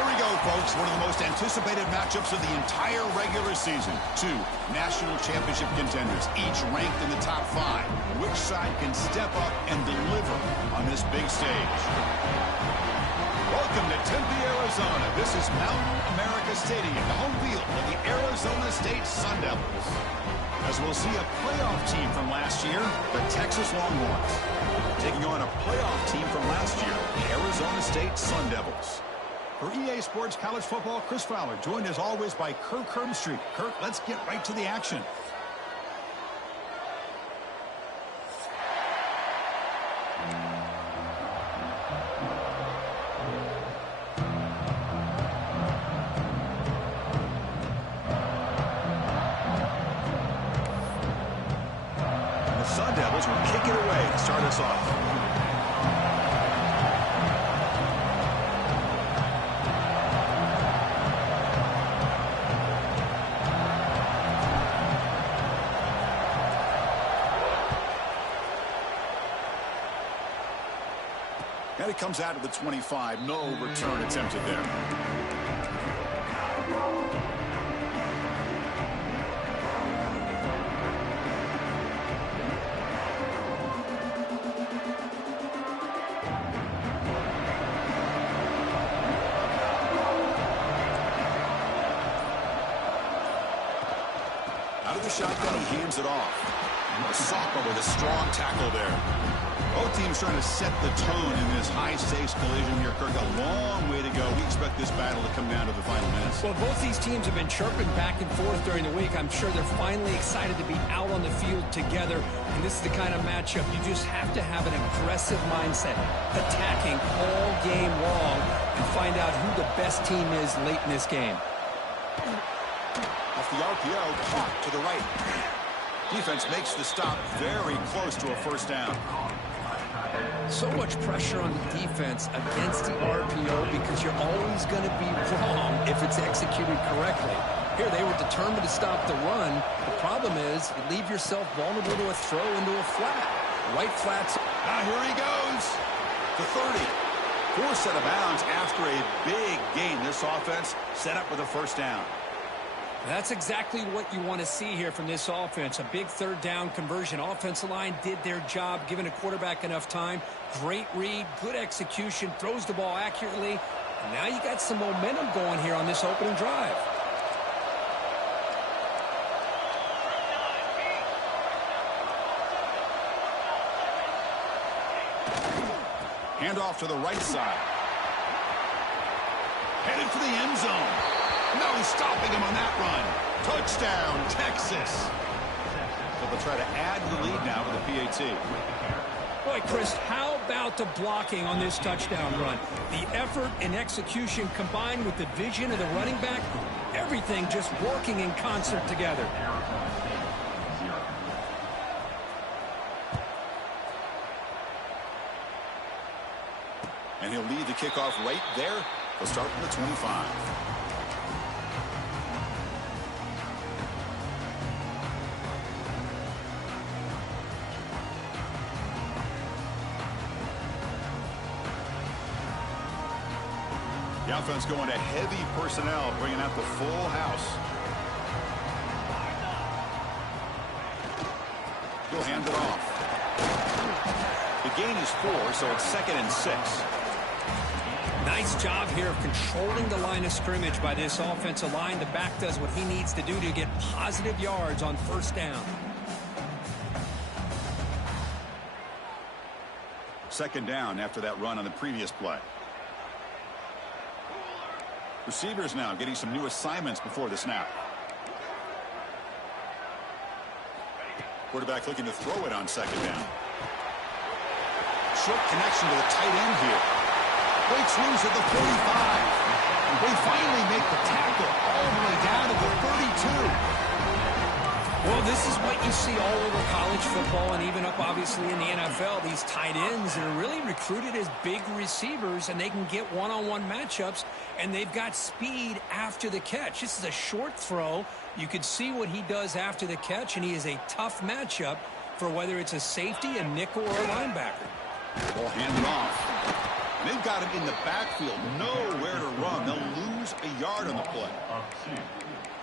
Here we go, folks. One of the most anticipated matchups of the entire regular season. Two national championship contenders, each ranked in the top 5. Which side can step up and deliver on this big stage? Welcome to Tempe, Arizona. This is Mountain America Stadium, the home field of the Arizona State Sun Devils. As we'll see a playoff team from last year, the Texas Longhorns, taking on a playoff team from last year, the Arizona State Sun Devils. For EA Sports College Football, Chris Fowler, joined as always by Kirk Herbstreit. Kirk, let's get right to the action. The Sun Devils will kick it away to start us off. And it comes out of the 25. No return attempted there. Out of the shotgun, he hands it off. Sophomore with a strong tackle there. Both teams trying to set the tone in this high-stakes collision here, Kirk. A long way to go. We expect this battle to come down to the final minutes. Well, both these teams have been chirping back and forth during the week. I'm sure they're finally excited to be out on the field together. And this is the kind of matchup you just have to have an aggressive mindset, attacking all game long, and find out who the best team is late in this game. Off the RPO, caught to the right. Defense makes the stop very close to a first down. So much pressure on the defense against the RPO because you're always going to be wrong if it's executed correctly. Here they were determined to stop the run. The problem is you leave yourself vulnerable to a throw into a flat. Right flats. Here he goes. The 30. Forced out of bounds after a big gain. This offense set up with a first down. That's exactly what you want to see here from this offense. A big third down conversion. Offensive line did their job, giving a quarterback enough time. Great read, good execution, throws the ball accurately. And now you got some momentum going here on this opening drive. Handoff to the right side. Headed for the end zone. No stopping him on that run. Touchdown, Texas. So they'll try to add the lead now with the PAT. Boy, Chris, how about the blocking on this touchdown run? The effort and execution combined with the vision of the running back, everything just working in concert together. And he'll lead the kickoff right there. He'll start from the 25. The offense going to heavy personnel, bringing out the full house. He'll hand it off. The gain is 4, so it's 2nd and 6. Nice job here of controlling the line of scrimmage by this offensive line. The back does what he needs to do to get positive yards on first down. 2nd down after that run on the previous play. Receivers now getting some new assignments before the snap. Quarterback looking to throw it on 2nd down. Short connection to the tight end here. Breaks loose at the 45. They finally make the tackle all the way down to the 32. Well, this is what you see all over college football and even up, obviously, in the NFL. These tight ends that are really recruited as big receivers, and they can get one-on-one matchups, and they've got speed after the catch. This is a short throw. You can see what he does after the catch, and he is a tough matchup for whether it's a safety, a nickel, or a linebacker. Ball handed off. They've got him in the backfield, nowhere to run. They'll lose a yard on the play.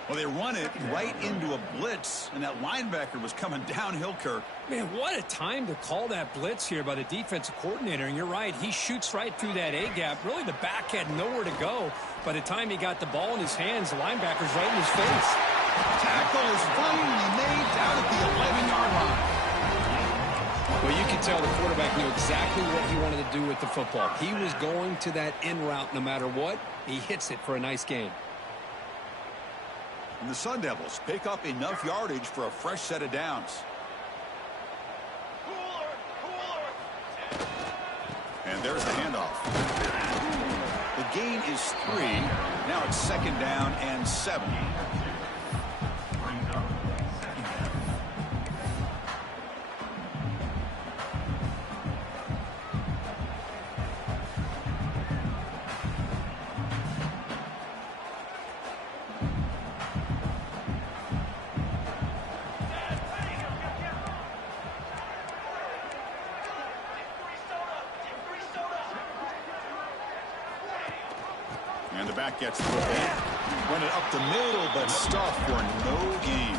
Well, they run it right into a blitz, and that linebacker was coming downhill, Kirk. Man, what a time to call that blitz here by the defensive coordinator. And you're right, he shoots right through that A-gap. Really, the back had nowhere to go. By the time he got the ball in his hands, the linebacker's right in his face. Tackle is finally made down at the 11-yard line. Well, you can tell the quarterback knew exactly what he wanted to do with the football. He was going to that in route no matter what. He hits it for a nice gain. And the Sun Devils pick up enough yardage for a fresh set of downs. And there's the handoff. The gain is 3. Now it's 2nd down and 7. And the back gets the football. Run it up the middle, but stuffed for no gain.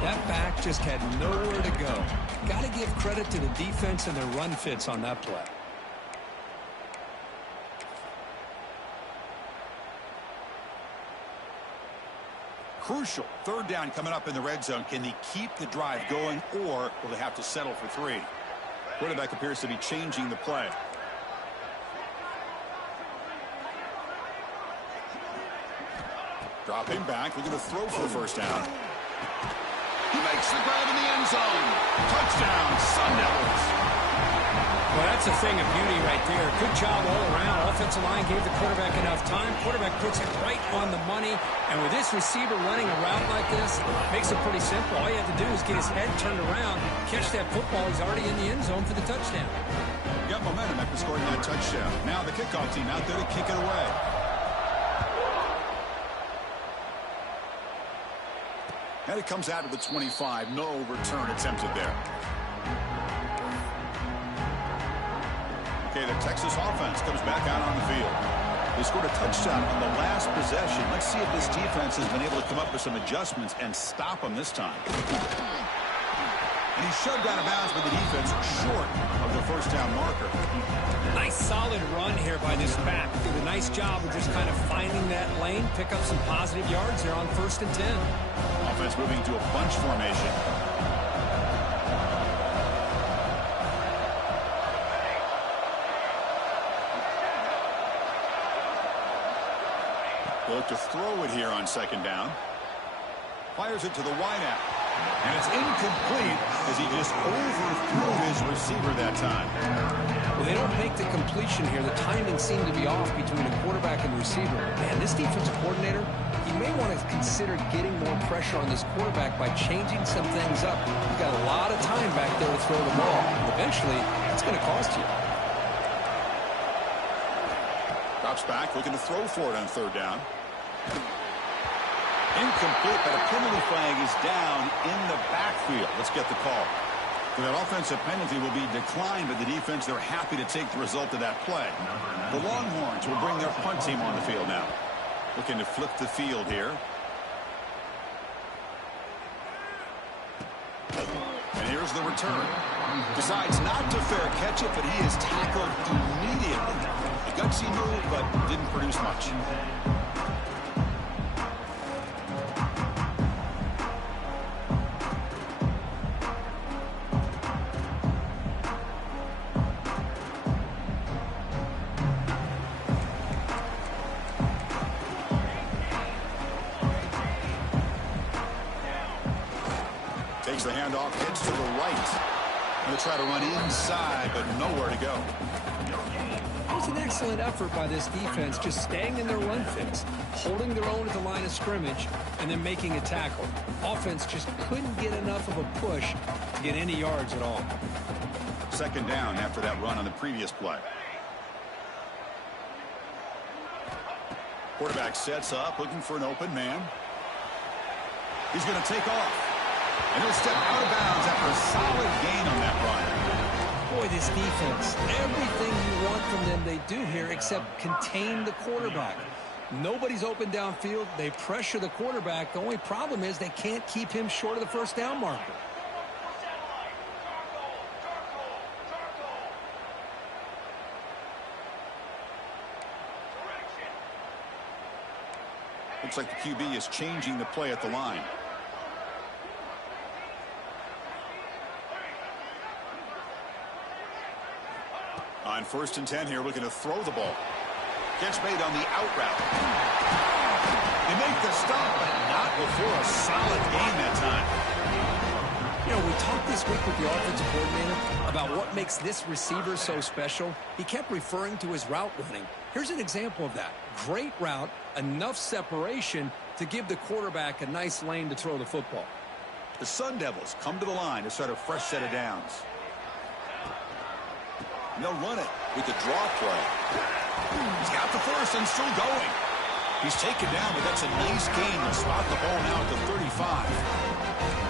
That back just had nowhere to go. Got to give credit to the defense and their run fits on that play. Crucial 3rd down coming up in the red zone. Can they keep the drive going, or will they have to settle for 3? Quarterback appears to be changing the play. Dropping back, looking to throw for the 1st down. He makes the grab in the end zone. Touchdown, Sun Devils. Well, that's a thing of beauty right there. Good job all around. Offensive line gave the quarterback enough time. Quarterback puts it right on the money. And with this receiver running a route like this, makes it pretty simple. All you have to do is get his head turned around, catch that football. He's already in the end zone for the touchdown. Got momentum after scoring that touchdown. Now the kickoff team out there to kick it away. And it comes out of the 25. No return attempted there. Okay, the Texas offense comes back out on the field. They scored a touchdown on the last possession. Let's see if this defense has been able to come up with some adjustments and stop them this time. And he's shoved out of bounds by the defense short of the 1st down marker. Nice solid run here by this back. Did a nice job of just kind of finding that lane, pick up some positive yards there on 1st and 10. Offense moving to a bunch formation. They look to throw it here on 2nd down. Fires it to the wideout. And it's incomplete as he just overthrew his receiver that time. Well, they don't make the completion here. The timing seemed to be off between the quarterback and the receiver. Man, this defensive coordinator, he may want to consider getting more pressure on this quarterback by changing some things up. You've got a lot of time back there to throw the ball. And eventually, it's going to cost you. Drops back, looking to throw for it on 3rd down. Incomplete, but a penalty flag is down in the backfield. Let's get the call. So that offensive penalty will be declined by the defense. They're happy to take the result of that play. The Longhorns will bring their punt team on the field now. Looking to flip the field here. And here's the return. Decides not to fair catch it, but he is tackled immediately. A gutsy move, but didn't produce much. Takes the handoff, hits to the right. Going to try to run inside, but nowhere to go. It was an excellent effort by this defense, just staying in their run fits, holding their own at the line of scrimmage, and then making a tackle. Offense just couldn't get enough of a push to get any yards at all. 2nd down after that run on the previous play. Quarterback sets up, looking for an open man. He's going to take off. And he'll step out of bounds after a solid gain on that run. Boy, this defense, everything you want from them they do here except contain the quarterback. Nobody's open downfield. They pressure the quarterback. The only problem is they can't keep him short of the first down marker. Looks like the QB is changing the play at the line. On 1st and 10 here, looking to throw the ball. Gets made on the out route. They make the stop, but not before a solid gain that time. You know, we talked this week with the offensive coordinator about what makes this receiver so special. He kept referring to his route running. Here's an example of that. Great route, enough separation to give the quarterback a nice lane to throw the football. The Sun Devils come to the line to start a fresh set of downs. And they'll run it with the draw play. He's got the first and still going. He's taken down, but that's a nice gain. They'll spot the ball now at the 35.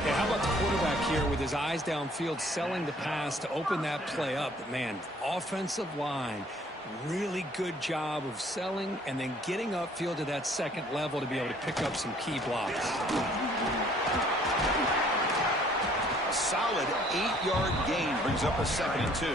Hey, how about the quarterback here with his eyes downfield, selling the pass to open that play up? But man, offensive line, really good job of selling and then getting upfield to that second level to be able to pick up some key blocks. A solid 8-yard gain brings up a 2nd and 2.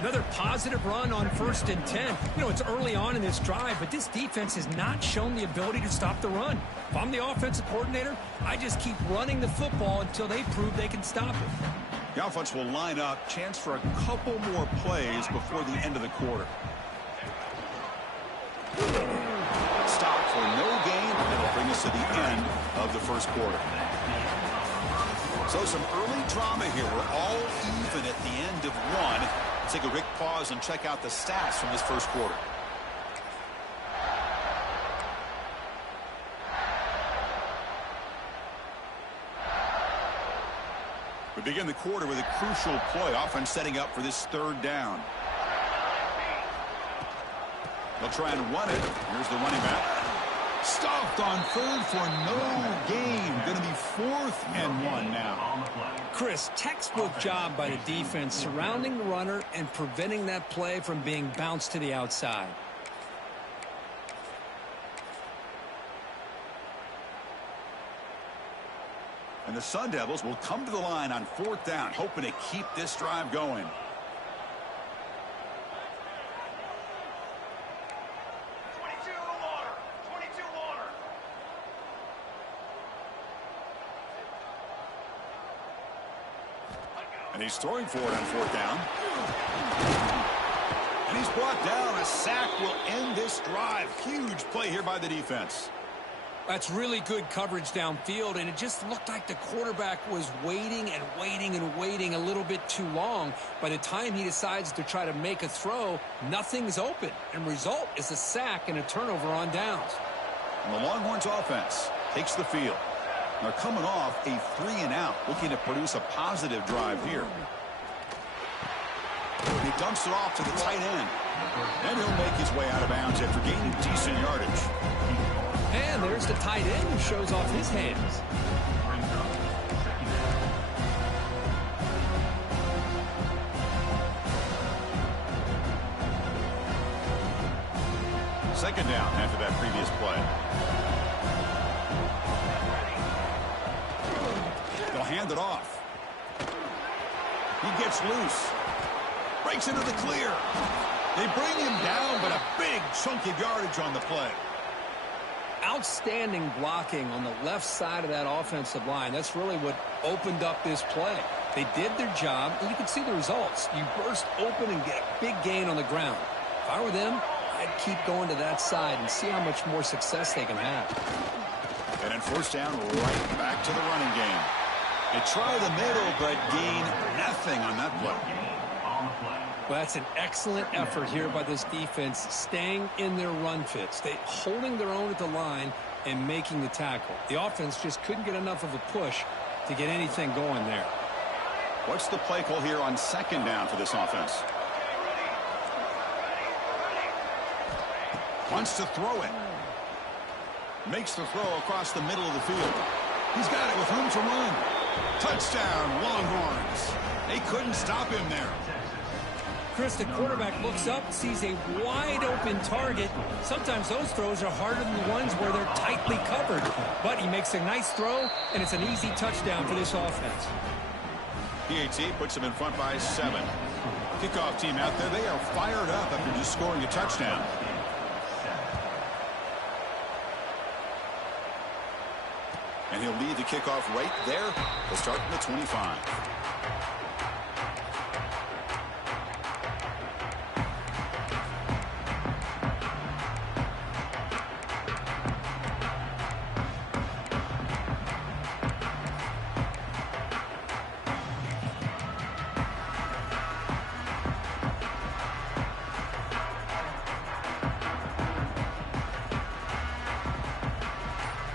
Another positive run on 1st and 10. You know, it's early on in this drive, but this defense has not shown the ability to stop the run. If I'm the offensive coordinator, I just keep running the football until they prove they can stop it. The offense will line up. Chance for a couple more plays before the end of the quarter. Stop for no gain. That'll bring us to the end of the first quarter. So some early drama here. We're all even at the end of one. Let's take a quick pause and check out the stats from this first quarter. We begin the quarter with a crucial play. Offense setting up for this 3rd down. They'll try and run it. Here's the running back. Stopped on 3rd for no gain. Going to be 4th and 1 now. Chris, textbook job by the defense surrounding the runner and preventing that play from being bounced to the outside. And the Sun Devils will come to the line on 4th down, hoping to keep this drive going. And he's throwing for it on 4th down. And he's brought down. A sack will end this drive. Huge play here by the defense. That's really good coverage downfield, and it just looked like the quarterback was waiting and waiting and waiting a little bit too long. By the time he decides to try to make a throw, nothing's open. And result is a sack and a turnover on downs. And the Longhorns offense takes the field. They're coming off a 3-and-out, looking to produce a positive drive here. He dumps it off to the tight end. And he'll make his way out of bounds after gaining decent yardage. And there's the tight end who shows off his hands. Second down after that previous play. They'll hand it off. He gets loose. Breaks into the clear. They bring him down, but a big chunk of yardage on the play. Outstanding blocking on the left side of that offensive line. That's really what opened up this play. They did their job, and you can see the results. You burst open and get a big gain on the ground. If I were them, I'd keep going to that side and see how much more success they can have. And then 1st down, right back to the running game. They try the middle, but gain nothing on that play. Well, that's an excellent effort here by this defense, staying in their run fits. They holding their own at the line and making the tackle. The offense just couldn't get enough of a push to get anything going there. What's the play call here on 2nd down for this offense? Wants to throw it. Makes the throw across the middle of the field. He's got it with room to run. Touchdown, Longhorns. They couldn't stop him there. Chris, the quarterback looks up, sees a wide-open target. Sometimes those throws are harder than the ones where they're tightly covered. But he makes a nice throw, and it's an easy touchdown for this offense. PAT puts them in front by 7. Kickoff team out there, they are fired up after just scoring a touchdown. And he'll lead the kickoff right there. They'll start from the 25.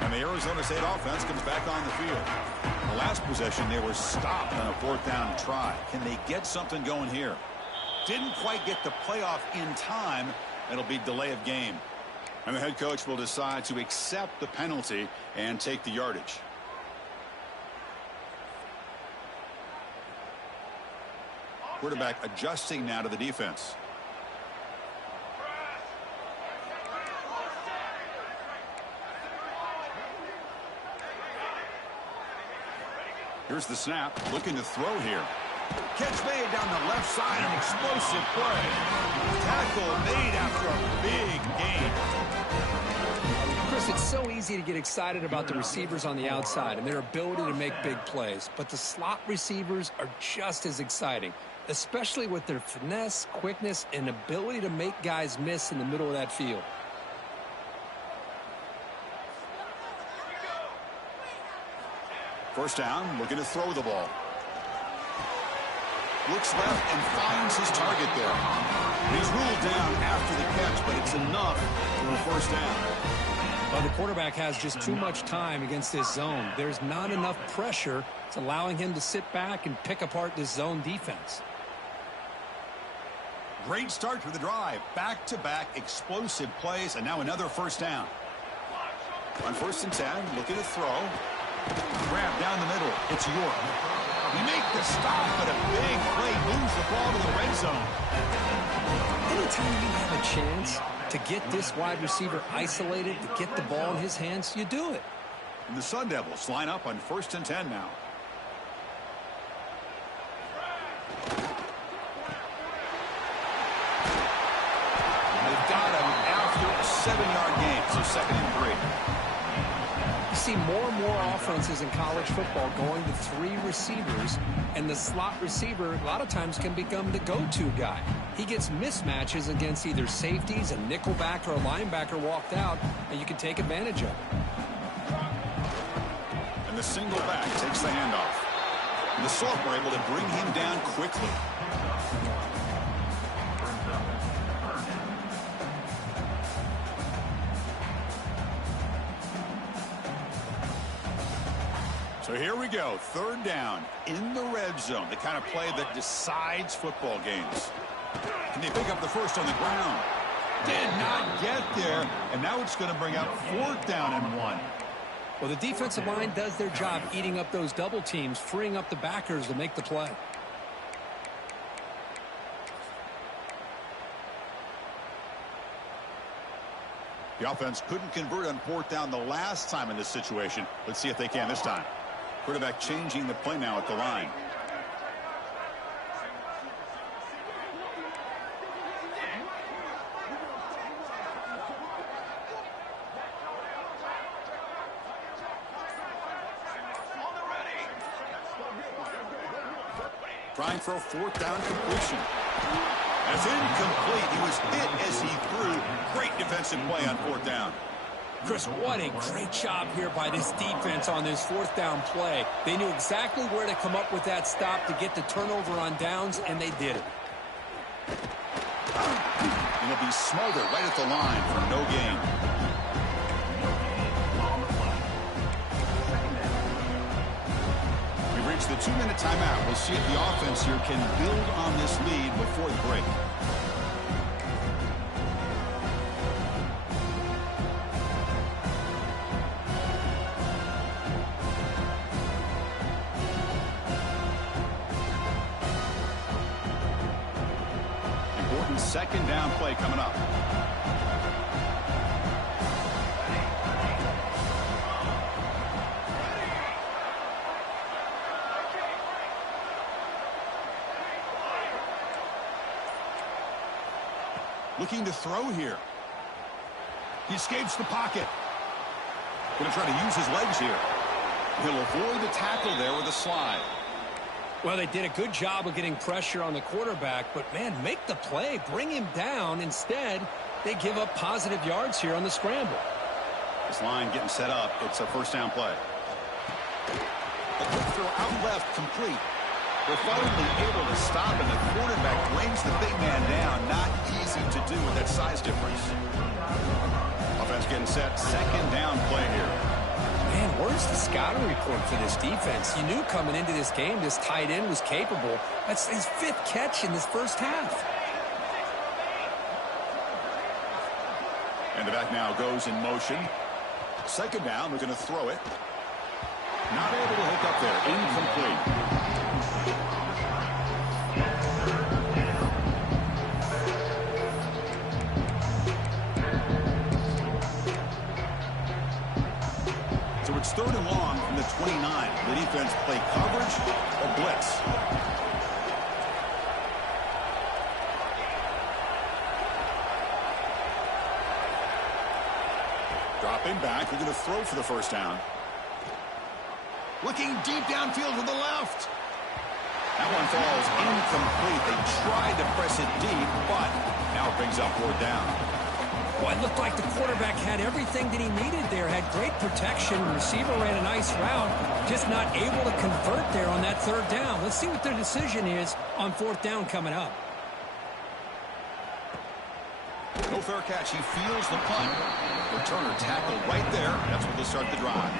And the Arizona State offense comes back on the field. The last possession, they were stopped on a 4th down try. Can they get something going here? Didn't quite get the playoff in time. It'll be delay of game. And the head coach will decide to accept the penalty and take the yardage. Quarterback adjusting now to the defense. Here's the snap, looking to throw here. Catch made down the left side, an explosive play. Tackle made after a big gain. Chris, it's so easy to get excited about the receivers on the outside and their ability to make big plays. But the slot receivers are just as exciting, especially with their finesse, quickness, and ability to make guys miss in the middle of that field. First down, looking to throw the ball. Looks left and finds his target there. He's ruled down after the catch, but it's enough for a first down. Well, the quarterback has just too much time against this zone. There's not enough pressure. It's allowing him to sit back and pick apart this zone defense. Great start to the drive. Back-to-back explosive plays, and now another first down. On 1st and 10, looking to throw. Grab down the middle. It's York. You make the stop, but a big play moves the ball to the red zone. Anytime you have a chance to get this wide receiver isolated, to get the ball in his hands, you do it. And the Sun Devils line up on 1st and 10 now. They've got him after a 7-yard gain, so 2nd and 3. You see more and more offenses in college football going to 3 receivers, and the slot receiver a lot of times can become the go-to guy. He gets mismatches against either safeties, a nickelback, or a linebacker walked out, and you can take advantage of it. And the single back takes the handoff. And the Slope were able to bring him down quickly. So here we go, 3rd down in the red zone, the kind of play that decides football games. Can they pick up the first on the ground? Did not get there, and now it's going to bring up 4th down and 1. Well, the defensive line does their job eating up those double teams, freeing up the backers to make the play. The offense couldn't convert on 4th down the last time in this situation. Let's see if they can this time. Quarterback changing the play now at the line. Trying for a 4th down completion. It's incomplete. He was hit as he threw. Great defensive play on 4th down. Chris, what a great job here by this defense on this 4th down play. They knew exactly where to come up with that stop to get the turnover on downs, and they did it. And he'll be smothered right at the line for no gain. We've reached the 2-minute timeout. We'll see if the offense here can build on this lead before the break. second down play coming up. Looking to throw here. He escapes the pocket. Going to try to use his legs here. He'll avoid the tackle there with a slide. Well, they did a good job of getting pressure on the quarterback, but, man, make the play. Bring him down. Instead, they give up positive yards here on the scramble. This line getting set up. It's a first down play. A quick throw out left, complete. They're finally able to stop, and the quarterback brings the big man down. Not easy to do with that size difference. Offense getting set. Second down play here. Man, where's the scouting report for this defense? You knew coming into this game this tight end was capable. That's his 5th catch in this first half. And the back now goes in motion. Second down, they're going to throw it. Not able to hook up there. Incomplete. So it's 3rd and long from the 29. The defense play coverage or blitz. Dropping back. We're going to throw for the first down. Looking deep downfield to the left. That one falls incomplete. They tried to press it deep, but now it brings up 4th down. Well, it looked like the quarterback had everything that he needed there. Had great protection. The receiver ran a nice route. Just not able to convert there on that 3rd down. Let's see what their decision is on 4th down coming up. No fair catch. He feels the punt. Returner tackled right there. That's where they start the drive.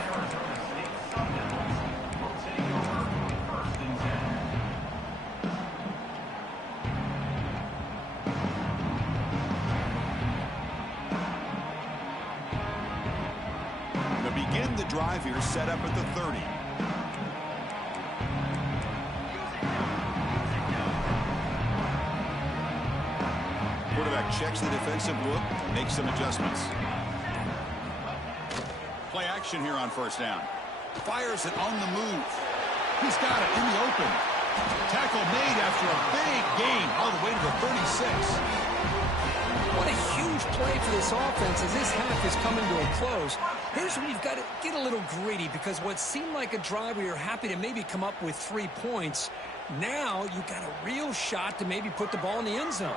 Begin the drive here, set up at the 30. Quarterback checks the defensive look, makes some adjustments. Play action here on first down. Fires it on the move. He's got it in the open. Tackle made after a big gain all the way to the 36. What a huge play for this offense as this half is coming to a close. Here's where you've got to get a little greedy, because what seemed like a drive where you're happy to maybe come up with 3 points, now you've got a real shot to maybe put the ball in the end zone.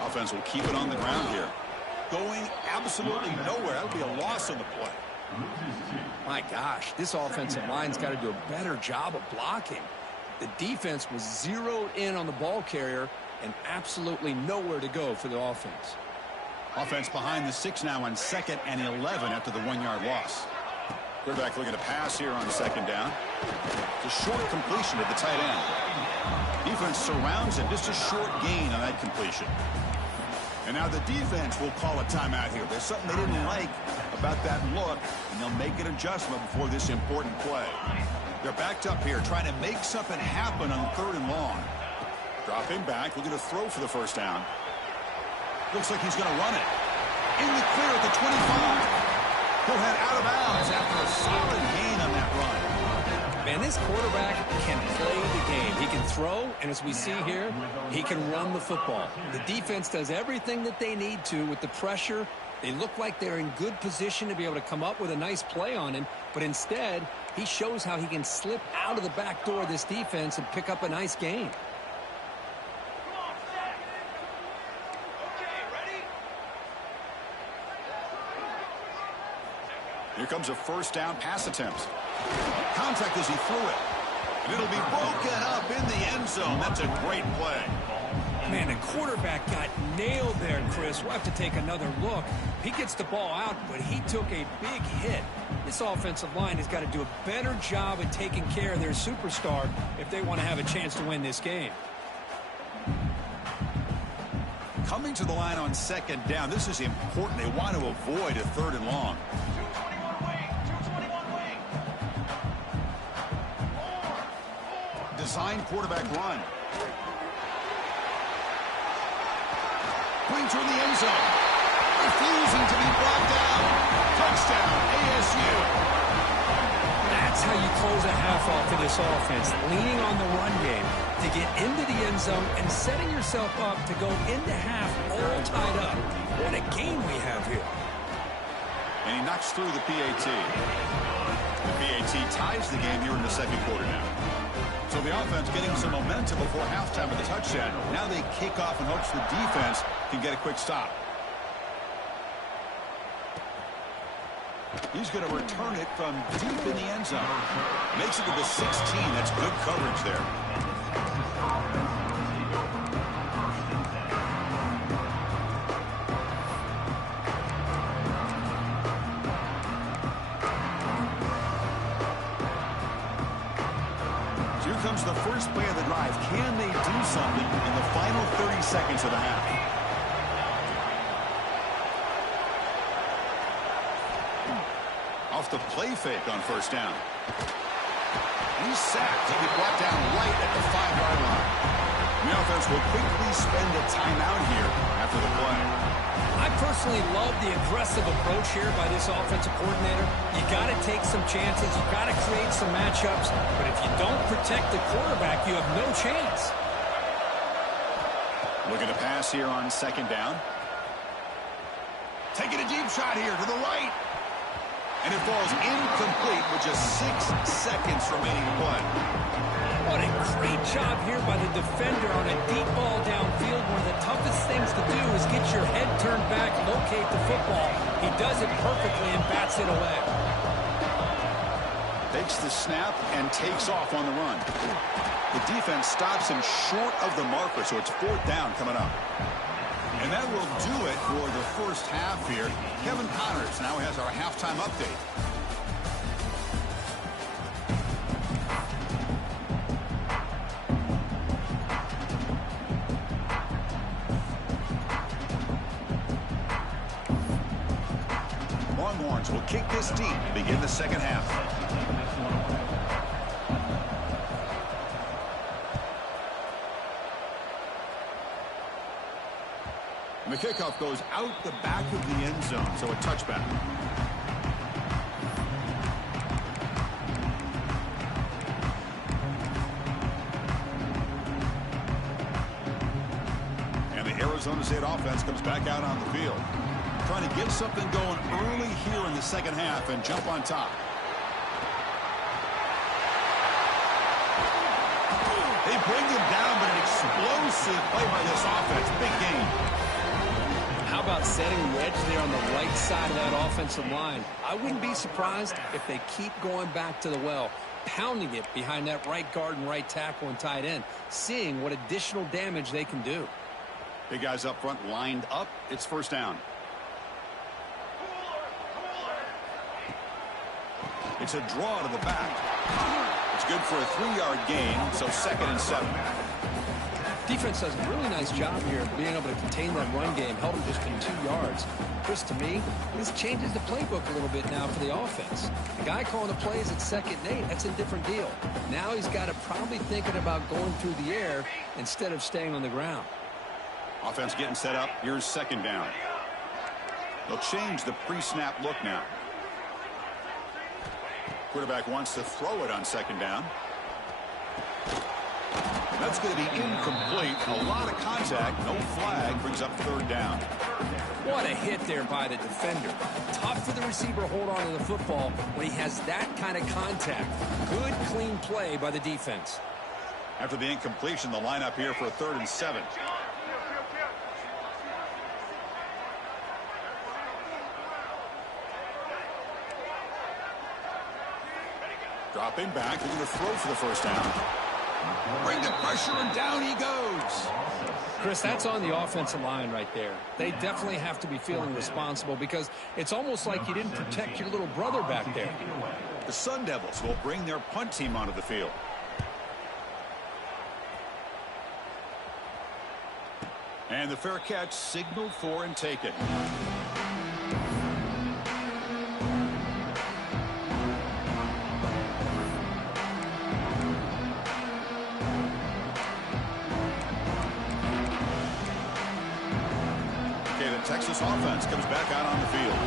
Offense will keep it on the ground here. Going absolutely nowhere. That would be a loss on the play. My gosh, this offensive line's got to do a better job of blocking. The defense was zeroed in on the ball carrier and absolutely nowhere to go for the offense. Offense behind the 6 now on 2nd and 11 after the 1-yard loss. Quarterback looking to pass here on 2nd down. It's a short completion at the tight end. Defense surrounds him. Just a short gain on that completion. And now the defense will call a timeout here. There's something they didn't like about that look, and they'll make an adjustment before this important play. They're backed up here, trying to make something happen on 3rd and long. Dropping back, looking to throw for the first down. Looks like he's going to run it. In the clear at the 25. He'll head out of bounds after a solid gain on that run. Man, this quarterback can play the game. He can throw, and as we see here, he can run the football. The defense does everything that they need to with the pressure. They look like they're in good position to be able to come up with a nice play on him, but instead, he shows how he can slip out of the back door of this defense and pick up a nice gain. Here comes a first down pass attempt. Contact as he threw it. And it'll be broken up in the end zone. That's a great play. Man, the quarterback got nailed there, Chris. We'll have to take another look. He gets the ball out, but he took a big hit. This offensive line has got to do a better job at taking care of their superstar if they want to have a chance to win this game. Coming to the line on 2nd down, this is important. They want to avoid a 3rd and long. design quarterback run. Going toward the end zone. Refusing to be brought down. Touchdown, ASU. That's how you close a half off to this offense, leaning on the run game to get into the end zone and setting yourself up to go into half all tied up. What a game we have here. And he knocks through the PAT. The PAT ties the game here in the second quarter now. So the offense getting some momentum before halftime with the touchdown. Now they kick off in hopes the defense can get a quick stop. He's going to return it from deep in the end zone. Makes it to the 16. That's good coverage there. Here comes the first play of the drive. Can they do something in the final 30 seconds of the half? Off the play fake on first down. He's sacked. He'll be brought down right at the 5-yard line. The offense will quickly spend a timeout here after the play. I personally love the aggressive approach here by this offensive coordinator. You got to take some chances. You got to create some matchups. But if you don't protect the quarterback, you have no chance. Looking to pass here on second down. Taking a deep shot here to the right. And it falls incomplete with just 6 seconds remaining to play. What a great job here by the defender on a deep ball downfield. One of the toughest things to do is get your head turned back, locate the football. He does it perfectly and bats it away. Takes the snap and takes off on the run. The defense stops him short of the marker, so it's 4th down coming up. And that will do it for the first half here. Kevin Connors now has our halftime update. Longhorns will kick this deep to begin the second half. And the kickoff goes out the back of the end zone, so a touchback. And the Arizona State offense comes back out on the field. Trying to get something going early here in the second half and jump on top. They bring him down, but an explosive play by this offense. Big game. How about setting the edge there on the right side of that offensive line? I wouldn't be surprised if they keep going back to the well, pounding it behind that right guard and right tackle and tight end, seeing what additional damage they can do. Big guys up front lined up. It's first down. It's a draw to the back. It's good for a 3-yard gain, so 2nd and 7. Defense does a really nice job here of being able to contain that run game, held them just in 2 yards. Chris, to me, this changes the playbook a little bit now for the offense. The guy calling the plays at 2nd and 8, that's a different deal. Now he's got to probably thinking about going through the air instead of staying on the ground. Offense getting set up. Here's 2nd down. They'll change the pre-snap look now. Quarterback wants to throw it on 2nd down. That's going to be incomplete. A lot of contact. No flag. Brings up 3rd down. What a hit there by the defender. Tough for the receiver to hold on to the football when he has that kind of contact. Good, clean play by the defense. After the incompletion, the lineup here for a 3rd and 7. Dropping back. They're going to throw for the first down. Bring the pressure, and down he goes. Chris, that's on the offensive line right there. They definitely have to be feeling responsible because it's almost like you didn't protect your little brother back there. The Sun Devils will bring their punt team onto the field. And the fair catch signaled for and taken. play, the Texas offense comes back out on the field.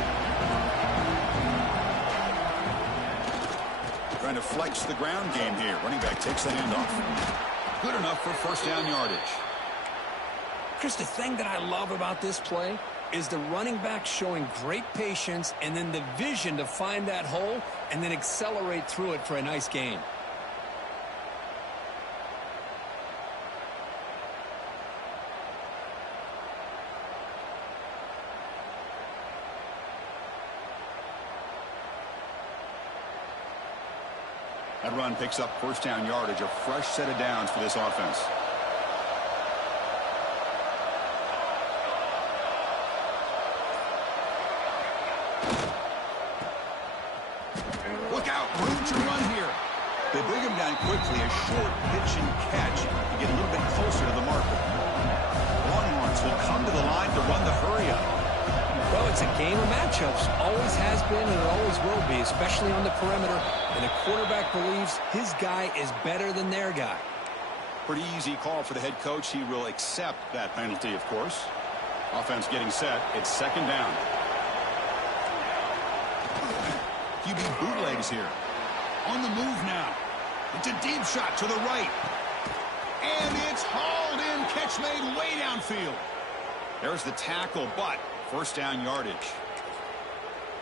Trying to flex the ground game here. Running back takes the handoff. Good enough for first down yardage. Chris, the thing that I love about this play is the running back showing great patience and then the vision to find that hole and then accelerate through it for a nice gain. That run picks up first down yardage, a fresh set of downs for this offense. Look out, room to run here. They bring him down quickly, a short pitch and catch to get a little bit closer to the marker. Longhorns will come to the line to run the hurry up. Well, it's a game of matchups. Always has been and it always will be, especially on the perimeter. And the quarterback believes his guy is better than their guy. Pretty easy call for the head coach. He will accept that penalty, of course. Offense getting set. It's second down. QB bootlegs here. On the move now. It's a deep shot to the right. And it's hauled in. Catch made way downfield. There's the tackle, but first down yardage.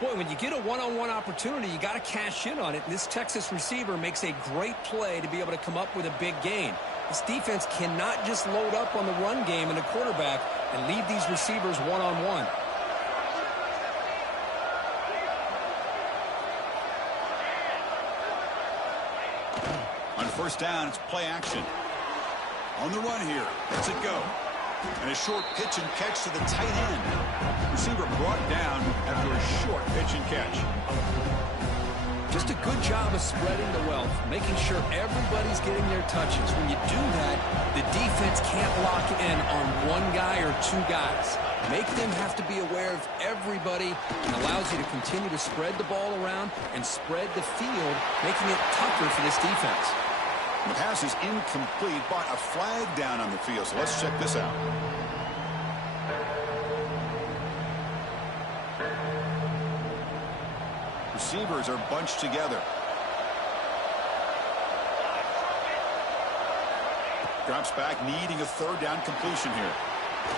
Boy, when you get a one-on-one opportunity, you got to cash in on it. And this Texas receiver makes a great play to be able to come up with a big gain. This defense cannot just load up on the run game and the quarterback and leave these receivers one-on-one. On first down, it's play action. On the run here. Let's it go. And a short pitch and catch to the tight end. Receiver brought down after a short pitch and catch. Just a good job of spreading the wealth, making sure everybody's getting their touches. When you do that, the defense can't lock in on one guy or two guys. Make them have to be aware of everybody and allows you to continue to spread the ball around and spread the field, making it tougher for this defense. The pass is incomplete, but a flag down on the field. So let's check this out. Receivers are bunched together. Drops back, needing a third down completion here.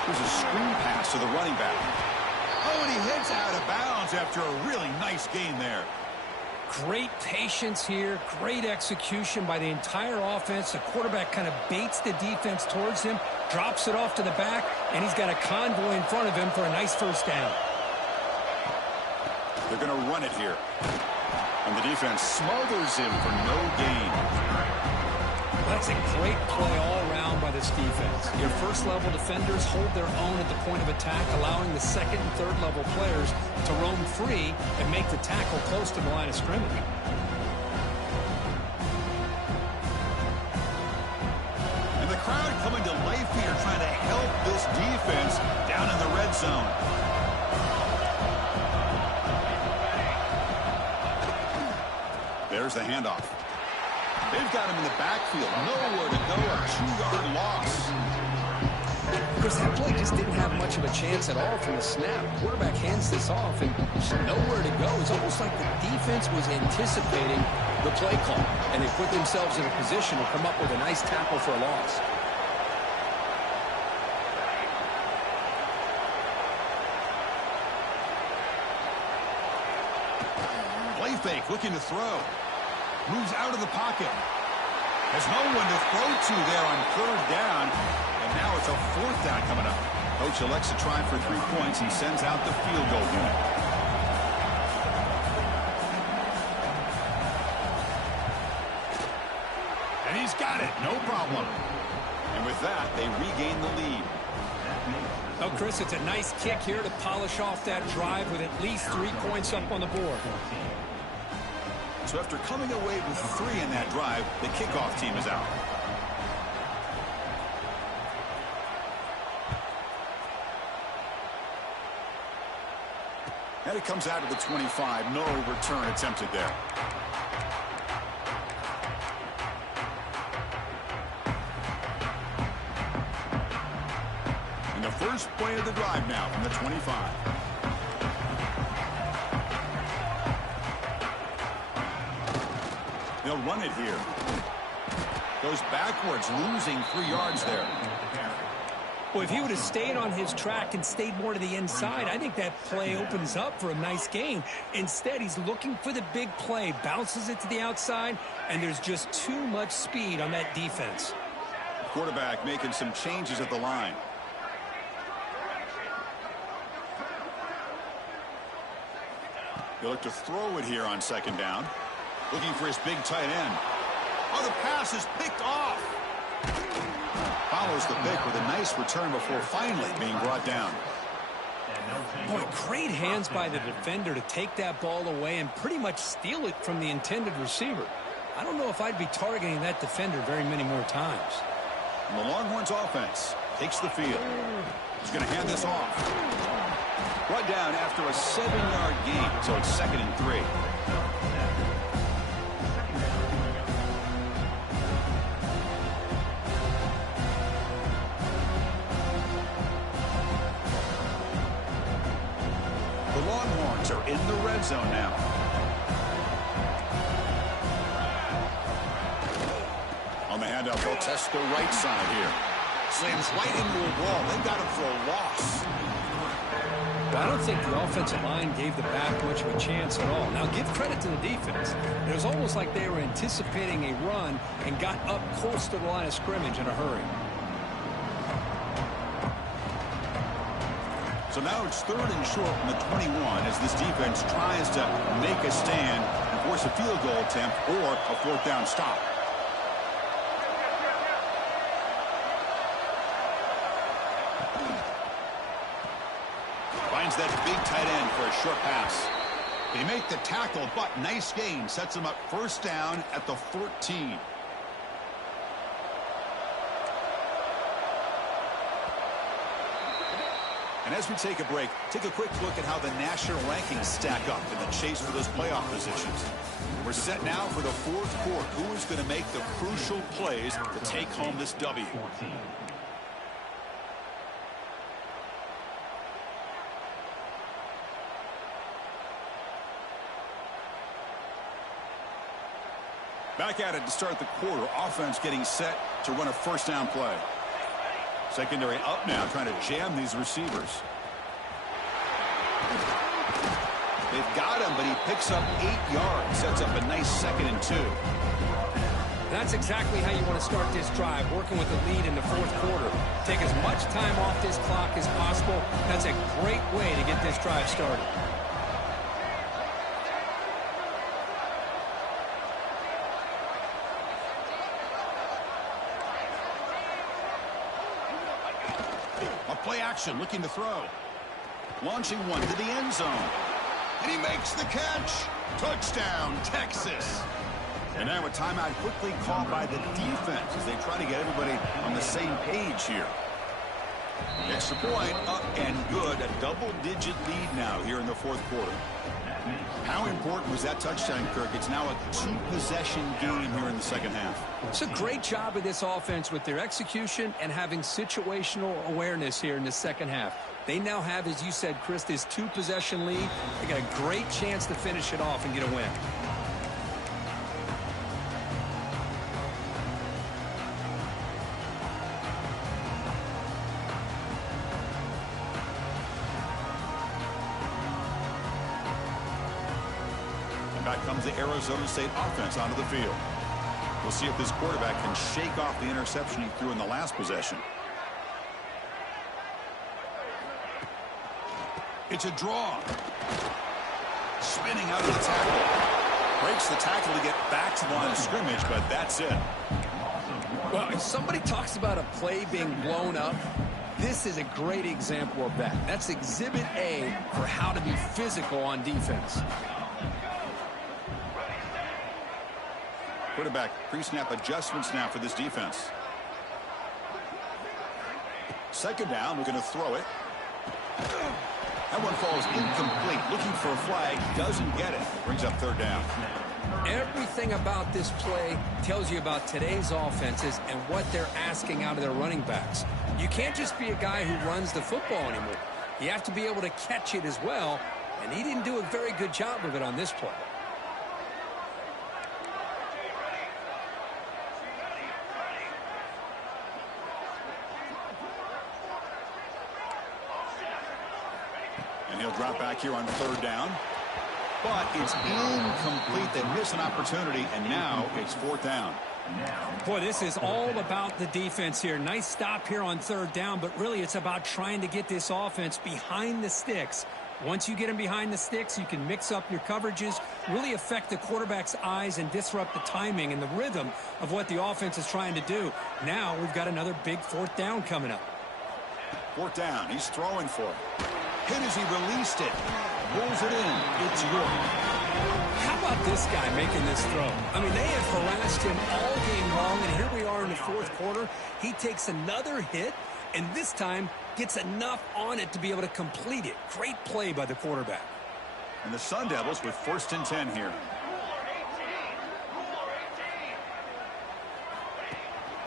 Here's a screen pass to the running back. Oh, and he hits out of bounds after a really nice gain there. Great patience here, great execution by the entire offense. The quarterback kind of baits the defense towards him, drops it off to the back, and he's got a convoy in front of him for a nice first down. They're going to run it here. And the defense smothers him for no gain. That's a great play all around by this defense. Your first-level defenders hold their own at the point of attack, allowing the second and third-level players to roam free and make the tackle close to the line of scrimmage. And the crowd coming to life here, trying to help this defense down in the red zone. There's the handoff. They've got him in the backfield. Nowhere to go. A 2-yard loss. Chris, that play just didn't have much of a chance at all from the snap. Quarterback hands this off and just nowhere to go. It's almost like the defense was anticipating the play call, and they put themselves in a position to come up with a nice tackle for a loss. Play fake, looking to throw. Moves out of the pocket. Has no one to throw to there on third down. And now it's a fourth down coming up. Coach elects to try for 3 points and sends out the field goal unit. And he's got it. No problem. And with that, they regain the lead. Oh, Chris, it's a nice kick here to polish off that drive with at least 3 points up on the board. So after coming away with 3 in that drive, the kickoff team is out. And it comes out of the 25. No return attempted there. And the First play of the drive now from the 25. They'll run it here. Goes backwards, losing 3 yards there. Well, if he would have stayed on his track and stayed more to the inside, I think that play opens up for a nice gain. Instead, he's looking for the big play, bounces it to the outside, and there's just too much speed on that defense. Quarterback making some changes at the line. He'll look to throw it here on second down. Looking for his big tight end. Oh, the pass is picked off. Follows the pick with a nice return before finally being brought down. Boy, great hands by the defender to take that ball away and pretty much steal it from the intended receiver. I don't know if I'd be targeting that defender very many more times. And the Longhorns offense takes the field. He's going to hand this off. Brought down after a 7-yard gain, so it's 2nd and 3. The Longhorns are in the red zone now. On the handoff, they'll test the right side here. Slams right into a wall. They've got him for a loss. I don't think the offensive line gave the back much of a chance at all. Now, give credit to the defense. It was almost like they were anticipating a run and got up close to the line of scrimmage in a hurry. So now it's 3rd and short from the 21 as this defense tries to make a stand and force a field goal attempt or a 4th down stop. Finds that big tight end for a short pass. They make the tackle, but nice gain. Sets them up 1st down at the 14. And as we take a break, take a quick look at how the national rankings stack up in the chase for those playoff positions. We're set now for the 4th quarter. Who is going to make the crucial plays to take home this W? Back at it to start the quarter. Offense getting set to run a 1st down play. Secondary up now, trying to jam these receivers. They've got him, but he picks up 8 yards. Sets up a nice 2nd and 2. That's exactly how you want to start this drive, working with a lead in the 4th quarter. Take as much time off this clock as possible. That's a great way to get this drive started. Play action, looking to throw. Launching one to the end zone. And he makes the catch. Touchdown, Texas. And now a timeout quickly called by the defense as they try to get everybody on the same page here. Extra point up and good. A double-digit lead now here in the 4th quarter. How important was that touchdown, Kirk? It's now a 2-possession game here in the 2nd half. It's a great job of this offense with their execution and having situational awareness here in the 2nd half. They now have, as you said, Chris, this 2-possession lead. They got a great chance to finish it off and get a win. Back comes the Arizona State offense onto the field. We'll see if this quarterback can shake off the interception he threw in the last possession. It's a draw. Spinning out of the tackle. Breaks the tackle to get back to the line of scrimmage, but that's it. Well, if somebody talks about a play being blown up, this is a great example of that. That's Exhibit A for how to be physical on defense. Quarterback pre-snap adjustments now for this defense. 2nd down, we're going to throw it. That one falls incomplete. Looking for a flag. Doesn't get it. Brings up third down. Everything about this play tells you about today's offenses and what they're asking out of their running backs. You can't just be a guy who runs the football anymore. You have to be able to catch it as well, and he didn't do a very good job of it on this play. And he'll drop back here on third down. But it's incomplete. They miss an opportunity, and now it's fourth down. Boy, this is all about the defense here. Nice stop here on third down, but really it's about trying to get this offense behind the sticks. Once you get them behind the sticks, you can mix up your coverages, really affect the quarterback's eyes and disrupt the timing and the rhythm of what the offense is trying to do. Now we've got another big fourth down coming up. Fourth down. He's throwing for it. Hit as he released it. Pulls it in. It's York. How about this guy making this throw? I mean, they have harassed him all game long, and here we are in the fourth quarter. He takes another hit, and this time gets enough on it to be able to complete it. Great play by the quarterback. And the Sun Devils with first and 10 here.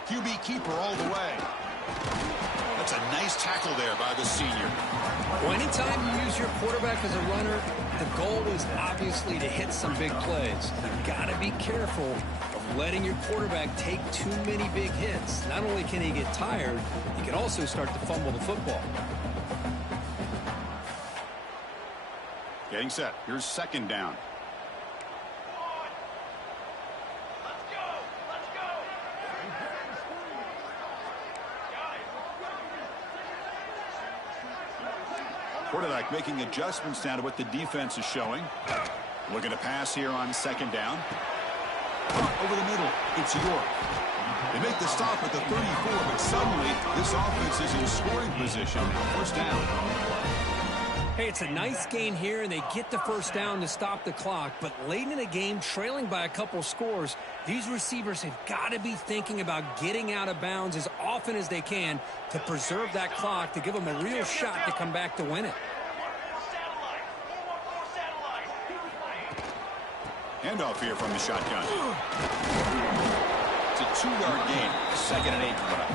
QB keeper all the way. That's a nice tackle there by the senior. Well, anytime you use your quarterback as a runner, the goal is obviously to hit some big plays. You've got to be careful of letting your quarterback take too many big hits. Not only can he get tired, he can also start to fumble the football. Getting set. Here's second down. Quarterback making adjustments now to what the defense is showing. Looking to pass here on second down. Over the middle, it's York. They make the stop at the 34, but suddenly this offense is in scoring position. First down. Hey, it's a nice gain here, and they get the first down to stop the clock. But late in the game, trailing by a couple scores, these receivers have got to be thinking about getting out of bounds as often as they can to preserve that clock, to give them a real shot to come back to win it. Handoff here from the shotgun. It's a 2-yard gain. Second and 8 coming up.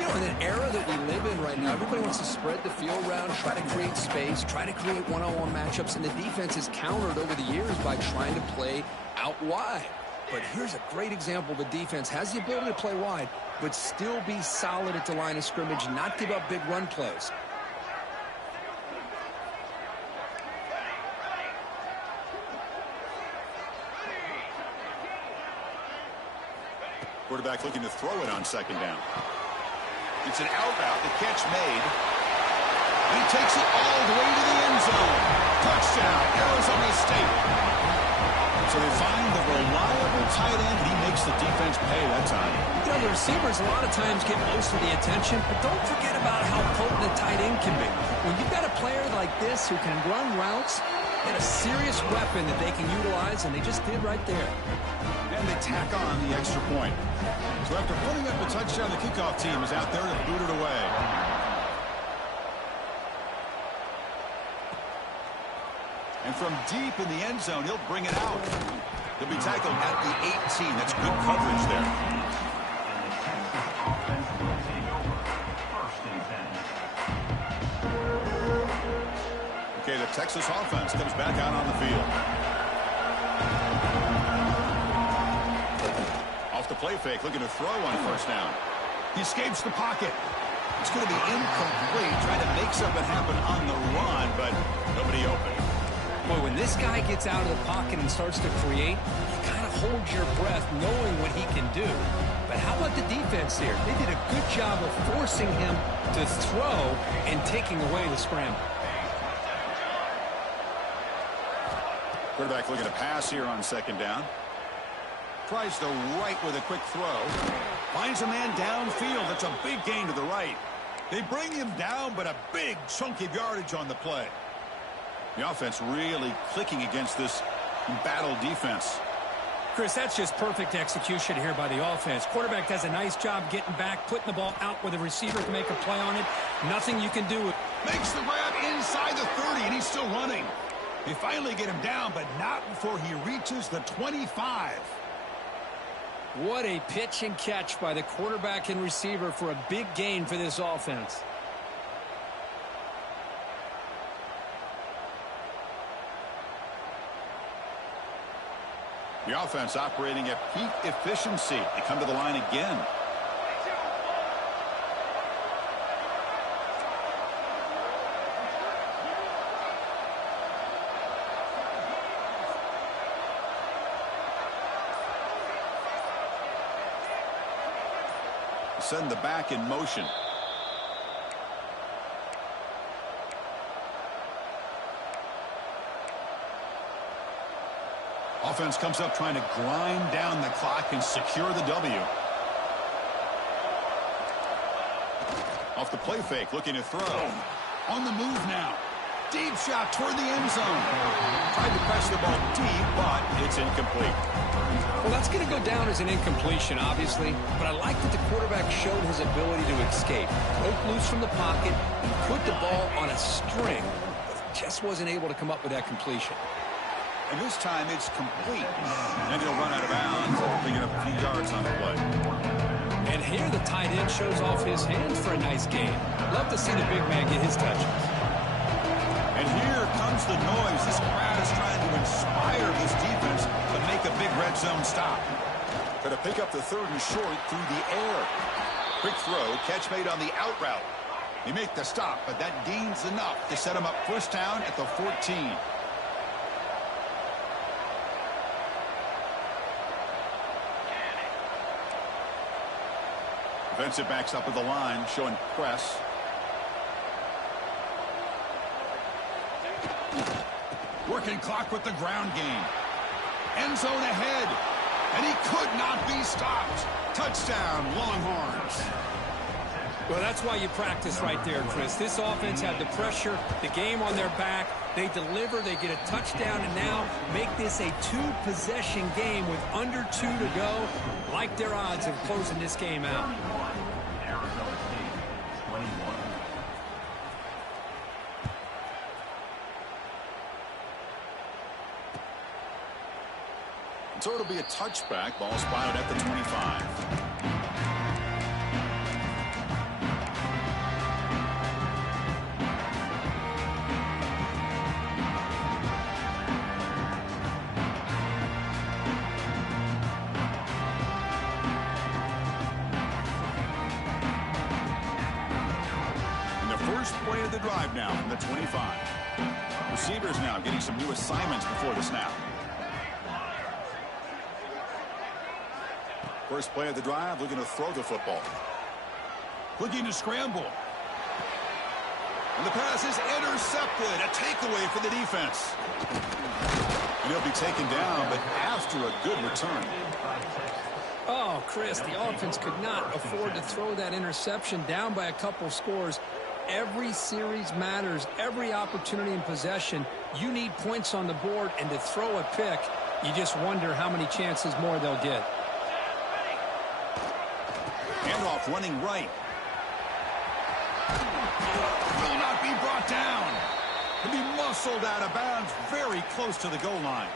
You know, in an era that we live in right now, everybody wants to spread the field around, try to create space, try to create one-on-one matchups, and the defense is countered over the years by trying to play out wide. But here's a great example. The defense has the ability to play wide, but still be solid at the line of scrimmage, not give up big run plays. Quarterback looking to throw it on second down. It's an out route. The catch made. He takes it all the way to the end zone. Touchdown, Arizona State. So they find the reliable tight end, and he makes the defense pay that time. You know, the receivers a lot of times get most of the attention, but don't forget about how potent a tight end can be. When you've got a player like this who can run routes, and a serious weapon that they can utilize, and they just did right there. And they tack on the extra point. So after putting up a touchdown, the kickoff team is out there to boot it away. And from deep in the end zone, he'll bring it out. He'll be tackled at the 18. That's good coverage there. Okay, the Texas offense comes back out on the field. Off the play fake, looking to throw on first down. He escapes the pocket. It's going to be incomplete, trying to make something happen on the run, but nobody open. Boy, when this guy gets out of the pocket and starts to create, you kind of hold your breath knowing what he can do. But how about the defense here? They did a good job of forcing him to throw and taking away the scramble. Quarterback looking to pass here on second down. Tries the right with a quick throw. Finds a man downfield. That's a big gain to the right. They bring him down, but a big chunk of yardage on the play. The offense really clicking against this embattled defense. Chris, that's just perfect execution here by the offense. Quarterback does a nice job getting back, putting the ball out where the receiver can make a play on it. Nothing you can do. Makes the grab inside the 30, and he's still running. They finally get him down, but not before he reaches the 25. What a pitch and catch by the quarterback and receiver for a big gain for this offense. The offense operating at peak efficiency. They come to the line again. Send the back in motion. Offense comes up trying to grind down the clock and secure the W. Off the play fake, looking to throw. On the move now. Deep shot toward the end zone. Tried to press the ball deep, but it's incomplete. Well, that's going to go down as an incompletion, obviously, but I like that the quarterback showed his ability to escape. Broke loose from the pocket and put the ball on a string, but just wasn't able to come up with that completion. And this time it's complete. And he'll run out of bounds, picking up a few yards on the play. And here the tight end shows off his hands for a nice gain. Love to see the big man get his touches. And here comes the noise. This crowd is trying to inspire this defense to make a big red zone stop. Going to pick up the 3rd and short through the air. Quick throw, catch made on the out route. They make the stop, but that gains enough to set him up first down at the 14. Defensive backs up at the line, showing press. Working clock with the ground game. End zone ahead. And he could not be stopped. Touchdown, Longhorns. Well, that's why you practice right there, Chris. This offense had the pressure, the game on their back. They deliver, they get a touchdown, and now make this a 2-possession game with under 2 to go. Like their odds of closing this game out. So it'll be a touchback. Ball spotted at the 25. And the first play of the drive now from the 25. Receivers now getting some new assignments before the snap. First play of the drive, looking to throw the football. Looking to scramble. And the pass is intercepted. A takeaway for the defense. And he'll be taken down, but after a good return. Oh, Chris, the offense could not afford to throw that interception down by a couple scores. Every series matters. Every opportunity in possession. You need points on the board, and to throw a pick, you just wonder how many chances more they'll get. Handoff running right. Will not be brought down. He'll be muscled out of bounds very close to the goal line.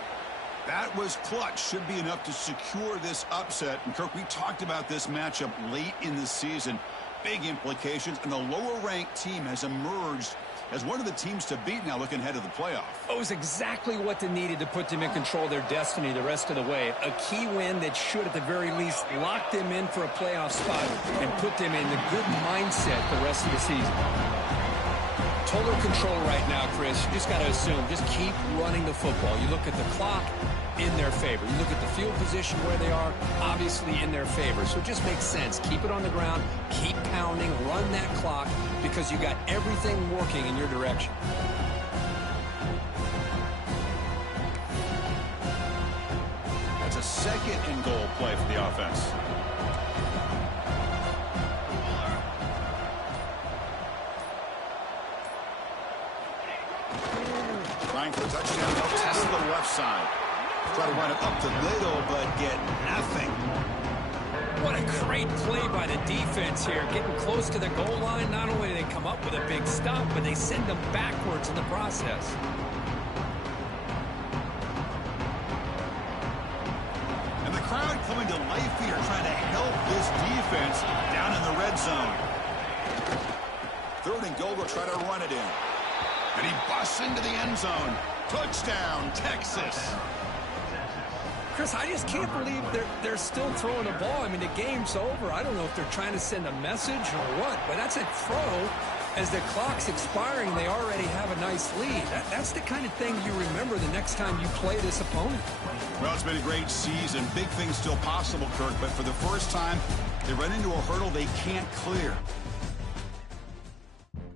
That was clutch. Should be enough to secure this upset. And, Kirk, we talked about this matchup late in the season. Big implications. And the lower-ranked team has emerged as one of the teams to beat now looking ahead of the playoff. It was exactly what they needed to put them in control of their destiny the rest of the way. A key win that should, at the very least, lock them in for a playoff spot and put them in the good mindset the rest of the season. Total control right now, Chris. You just got to assume, just keep running the football. You look at the clock, in their favor. You look at the field position where they are, obviously in their favor. So it just makes sense. Keep it on the ground, keep pounding, run that clock, because you got everything working in your direction. That's a second and goal play for the offense. Trying for a touchdown. They'll test the left side. Try to run it up the middle, but get nothing. What a great play by the defense here. Getting close to the goal line, not only do they come up with a big stop, but they send them backwards in the process. And the crowd coming to life here, trying to help this defense down in the red zone. 3rd and goal, they'll try to run it in. And he busts into the end zone. Touchdown, Texas. Chris, I just can't believe they're still throwing the ball. I mean, the game's over. I don't know if they're trying to send a message or what, but that's a throw. As the clock's expiring, they already have a nice lead. That's the kind of thing you remember the next time you play this opponent. Well, it's been a great season. Big things still possible, Kirk, but for the first time, they run into a hurdle they can't clear.